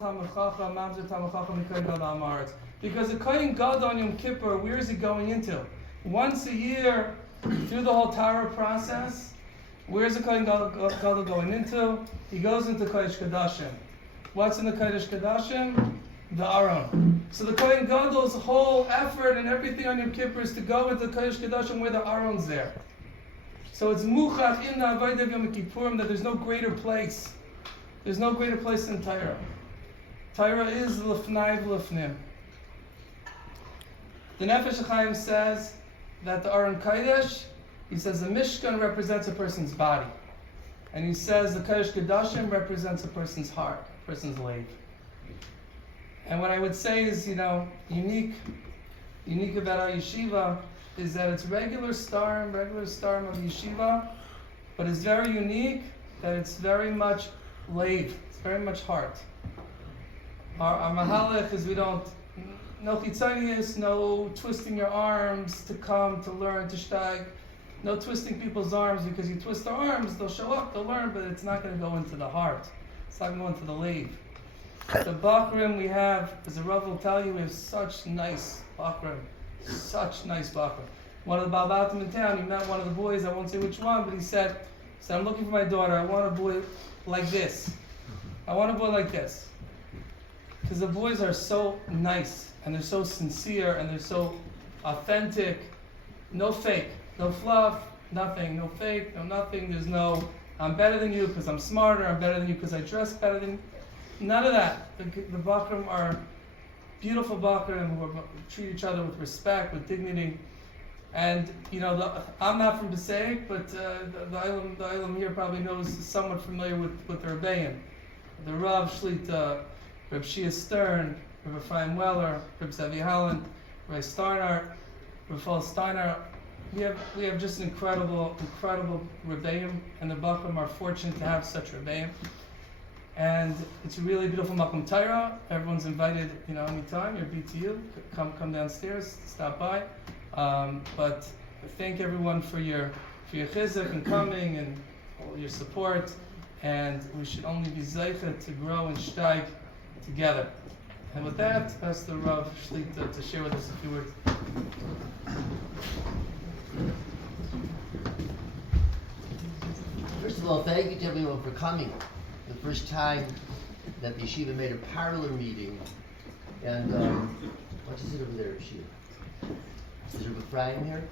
Because the Kohen Gadol on Yom Kippur, where is he going into? Once a year, through the whole Torah process, where's the Kohen Gadol going into? He goes into Kodesh Kodashim. What's in the Kodesh Kodashim? The Aron. So the Kohen Gadol's whole effort and everything on Yom Kippur is to go into Kodesh Kodashim where the Aron's there. So it's muchach in the Avodah of Yom Kippurim that there's no greater place. There's no greater place than Torah. Torah is lifnai v'lifnim. The Nefesh HaChaim says that the Aron Kodesh, he says the Mishkan represents a person's body. And he says the Kodesh Kodashim represents a person's heart, a person's life. And what I would say is, unique about our yeshiva is that it's regular starim of yeshiva, but it's very unique that it's very much leiv, it's very much heart. Our mahalach is no chitzonius, no twisting your arms to come, to learn, to shtag, no twisting people's arms, because you twist their arms, they'll show up, they'll learn, but it's not going to go into the heart. It's not going to go into the leiv. The bakrim we have, as the Rav will tell you, we have such nice bakrim. One of the Balbatim in town, he met one of the boys, I won't say which one, but he said, I'm looking for my daughter, I want a boy like this. Because the boys are so nice, and they're so sincere, and they're so authentic. No fake, no fluff, nothing, no fake, no nothing. There's no, I'm better than you because I'm smarter, I'm better than you because I dress better than you. None of that. The Bakrim are beautiful Bakrim who treat each other with respect, with dignity. And, I'm not from Passaic, but the Ilam here probably knows, somewhat familiar with the Rebbeim. The Rav Shlita, Reb Shia Stern, Reb Ephraim Weller, Reb Zevi Holland, Reb Starnar, Reb Paul Steiner. We have just incredible Rebbeim, and the Bakrim are fortunate to have such Rebbeim. And it's a really beautiful Makom Torah. Everyone's invited, anytime. Your BTU, come downstairs, stop by. But thank everyone for your chizuk and coming and all your support. And we should only be zeicha to grow and steig together. And with that, ask the Rav Shlita to share with us a few words. First of all, thank you to everyone for coming. The first time that the yeshiva made a parlor meeting, and why don't you sit over there, yeshiva? Is Rabbi Ephraim here?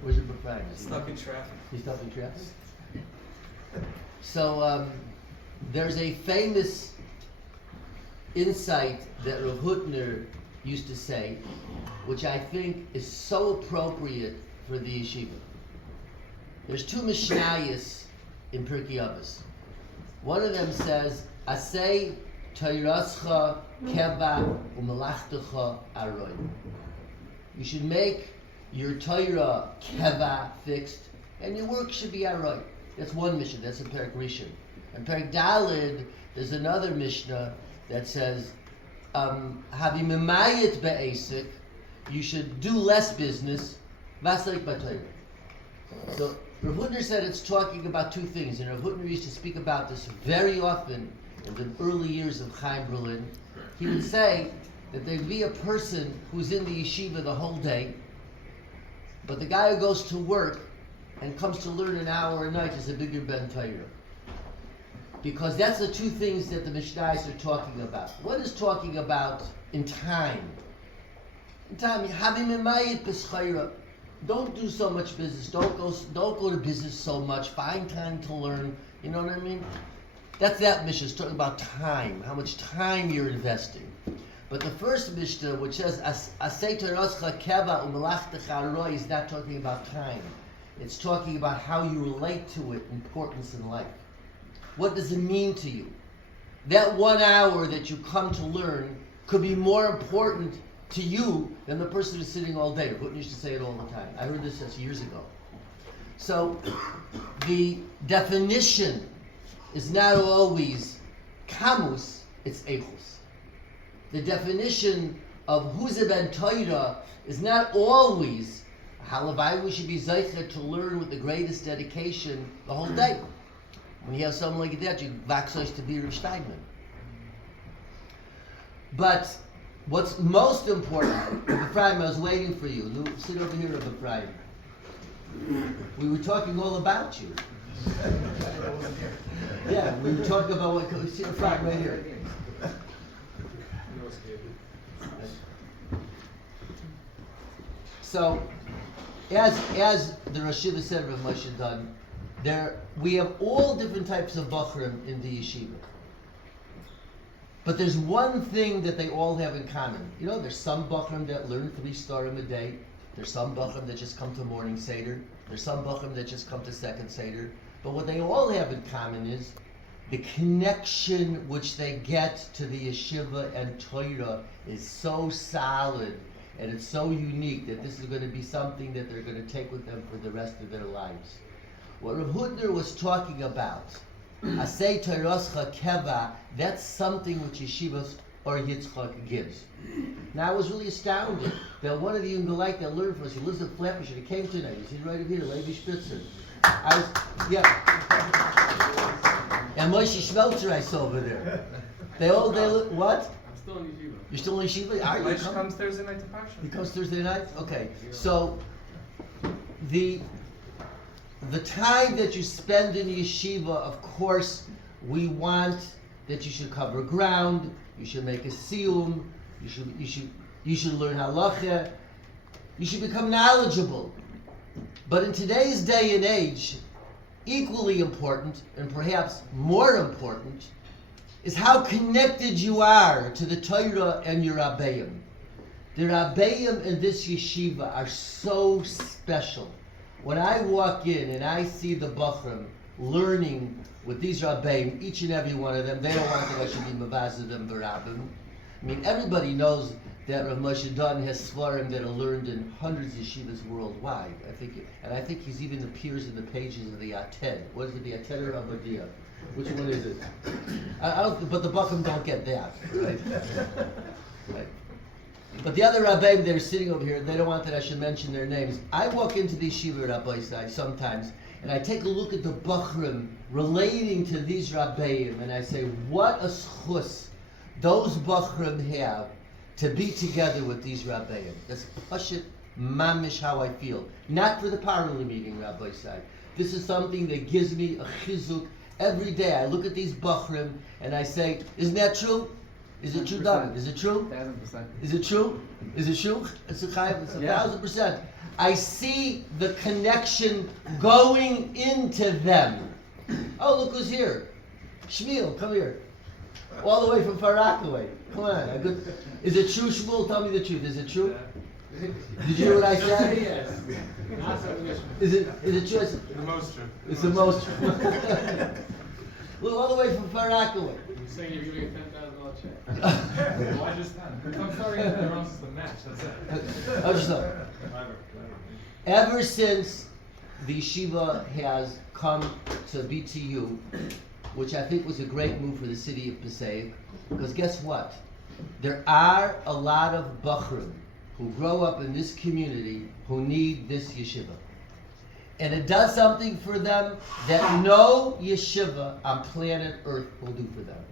Where's Rabbi Ephraim? Stuck in traffic. He's stuck in traffic? So, there's a famous insight that Rav Hutner used to say, which I think is so appropriate for the yeshiva. There's two Mishnayos in Pirkei Avos. One of them says, Asay Toirascha Keva Umelachtecha Aroy. You should make your Torah Keva fixed, and your work should be Aroy. That's one Mishnah, that's in Perek Rishon. In Perek Daled, there's another Mishnah that says, Havi Memayit Be'esik, you should do less business, Vaslik B'Torah. So, Rav Hutner said it's talking about two things, and Rav Hutner used to speak about this very often in the early years of Chaim Berlin. He would say that there'd be a person who's in the yeshiva the whole day, but the guy who goes to work and comes to learn an hour a night is a bigger Ben Torah. Because that's the two things that the Mishnayos are talking about. One is talking about in time. In time, having Memayit B'Schaira. Don't do so much business. Don't go to business so much. Find time to learn. You know what I mean? That's that Mishnah. It's talking about time, how much time you're investing. But the first Mishnah, which says Asay Torascha Keva Umelachtecha Aroy, is not talking about time. It's talking about how you relate to it, importance in life. What does it mean to you? That 1 hour that you come to learn could be more important to you than the person who's sitting all day. Putin used to say it all the time. I heard this years ago. So the definition is not always kamus, it's echus. The definition of who's a ben Torah is not always halavai. We should be zeicher to learn with the greatest dedication the whole day. When you have someone like that, you vaxos to be Rav Steinman. But what's most important, Rabbi Ephraim, I was waiting for you. Lou, sit over here, Rabbi Ephraim. We were talking all about you. Yeah, we were talking about what. Sit Ephraim right here. So, as the Rosh Yeshiva said, Rabbi Moshe done, we have all different types of bachrim in the yeshiva. But there's one thing that they all have in common. You know, there's some bachrim that learn 3 starim a day. There's some bachrim that just come to morning seder. There's some bachrim that just come to second seder. But what they all have in common is the connection which they get to the yeshiva and Torah is so solid and it's so unique that this is going to be something that they're going to take with them for the rest of their lives. What Rav Hudner was talking about, Asay Torascha Keva, that's something which Yeshiva Ohr Yitzchok gives. Now I was really astounded that one of the Yungalite that learned from us, he lives in Flatbush, and he came tonight. He's right over here, Levi Spitzer. And Moshe Schmelzer I saw over there. They what? I'm still in yeshiva. You're still in yeshiva? Are you? Moshe comes Thursday night to Parsha. He comes Thursday night? Okay. So the time that you spend in yeshiva, of course, we want that you should cover ground, you should make a siyum, you should learn halacha, you should become knowledgeable. But in today's day and age, equally important, and perhaps more important, is how connected you are to the Torah and your Rabbeim. The Rabbeim in this yeshiva are so special. When I walk in and I see the Bachrim learning with these Rabbeim, each and every one of them, they don't want to actually be Mavazah them Barabim. I mean, everybody knows that Rav Moshe Dunn has Svarim that are learned in hundreds of yeshivas worldwide. I think he's even appears in the pages of the Ated. What is it, the Ated or Avadia? Which one is it? But the Bachrim don't get that, right? Right. But the other Rabbeim, they're sitting over here, they don't want that I should mention their names. I walk into the yeshiva Rabbi side sometimes, and I take a look at the Bachrim relating to these Rabbeim, and I say, what a schus those Bachrim have to be together with these Rabbeim. That's pashut mamish how I feel. Not for the parallel meeting, Rabbi side. This is something that gives me a chizuk every day. I look at these Bachrim, and I say, isn't that true? Is it true, David? Is it true? 1,000%. Is it true? Is it true? It's a 1,000%. I see the connection going into them. Oh, look who's here. Shmuel, come here. All the way from Far Rockaway. Come on. Is it true, Shmuel? Tell me the truth. Is it true? Did you hear what I said? Yes. Is it true? The most true. It's the most true. Look, all the way from Far Rockaway. You're saying you're giving a $10,000 check. Why just that? I'm sorry, the runs is the match. That's it. Ever since the yeshiva has come to BTU, which I think was a great move for the city of Passaic, because guess what? There are a lot of Bachrim who grow up in this community who need this yeshiva. And it does something for them that no yeshiva on planet Earth will do for them.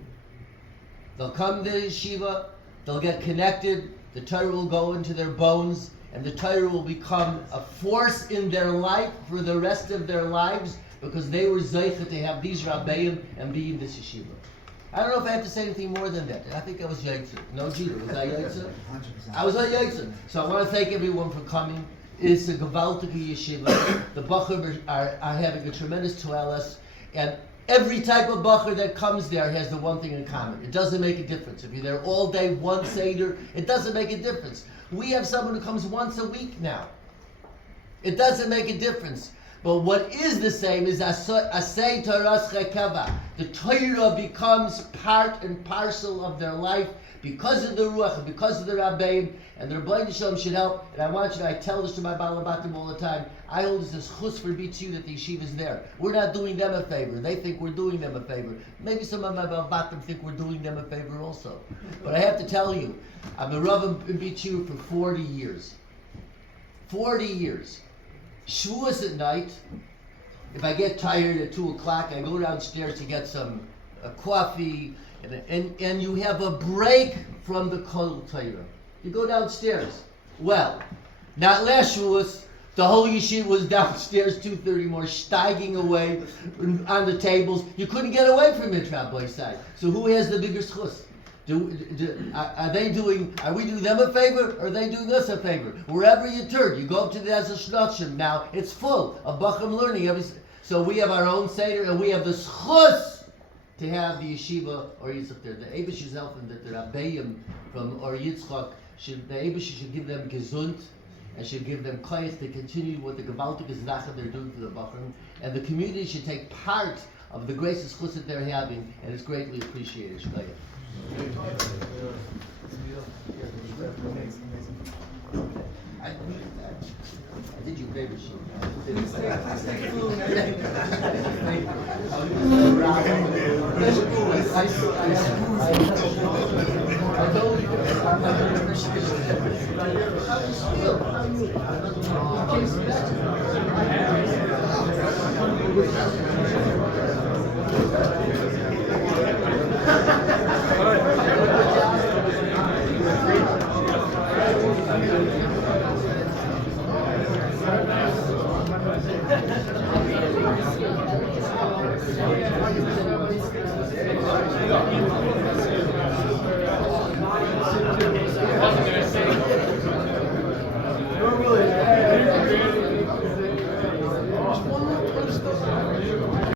They'll come to the yeshiva, they'll get connected, the Torah will go into their bones, and the Torah will become a force in their life for the rest of their lives because they were zeicha to have these Rabbeim and be in this yeshiva. I don't know if I have to say anything more than that. I think I was Yaitzer. No, Jeter. Was I Yaitzer? 100%. I was a Yaitzer. So I want to thank everyone for coming. It's a gewaltige yeshiva. The Bachar are having a tremendous toelas, and every type of Bachar that comes there has the one thing in common. It doesn't make a difference. If you're there all day, one Seder, it doesn't make a difference. We have someone who comes once a week now. It doesn't make a difference. But what is the same is Asay Toras Chekava. The Torah becomes part and parcel of their life because of the Ruach and because of the Rabbeim, and the Rabbi Shalom should help. And I want you to, I tell this to my Balabatim all the time, I hold this as chus for BTU that the yeshiva is there. We're not doing them a favor. They think we're doing them a favor. Maybe some of my Balabatim think we're doing them a favor also. But I have to tell you, I've been Rav in BTU for 40 years. 40 years. Shavuos at night, if I get tired at 2 o'clock, I go downstairs to get some coffee, and you have a break from the Kol Torah. You go downstairs. Well, not last Shavuos, the whole yeshiva was downstairs 2:30 more, steiging away on the tables. You couldn't get away from it, Rabbi side. So who has the bigger schus? Are we doing them a favor, or are they doing us a favor? Wherever you turn, you go up to the Asashnachshim, now it's full of Bacham learning. So we have our own Seder, and we have the schus to have the Yeshiva Ohr Yitzchok there. The Eibush is helping that the Rabbeim from Ohr Yitzchok, the Eibush should give them gesund, and should give them koyach to continue what the Gewaltige Sache they're doing for the Bacham, and the community should take part of the grace and schus that they're having, and it's greatly appreciated. Shkoyach. I did your favorite show. Please take food. I told you.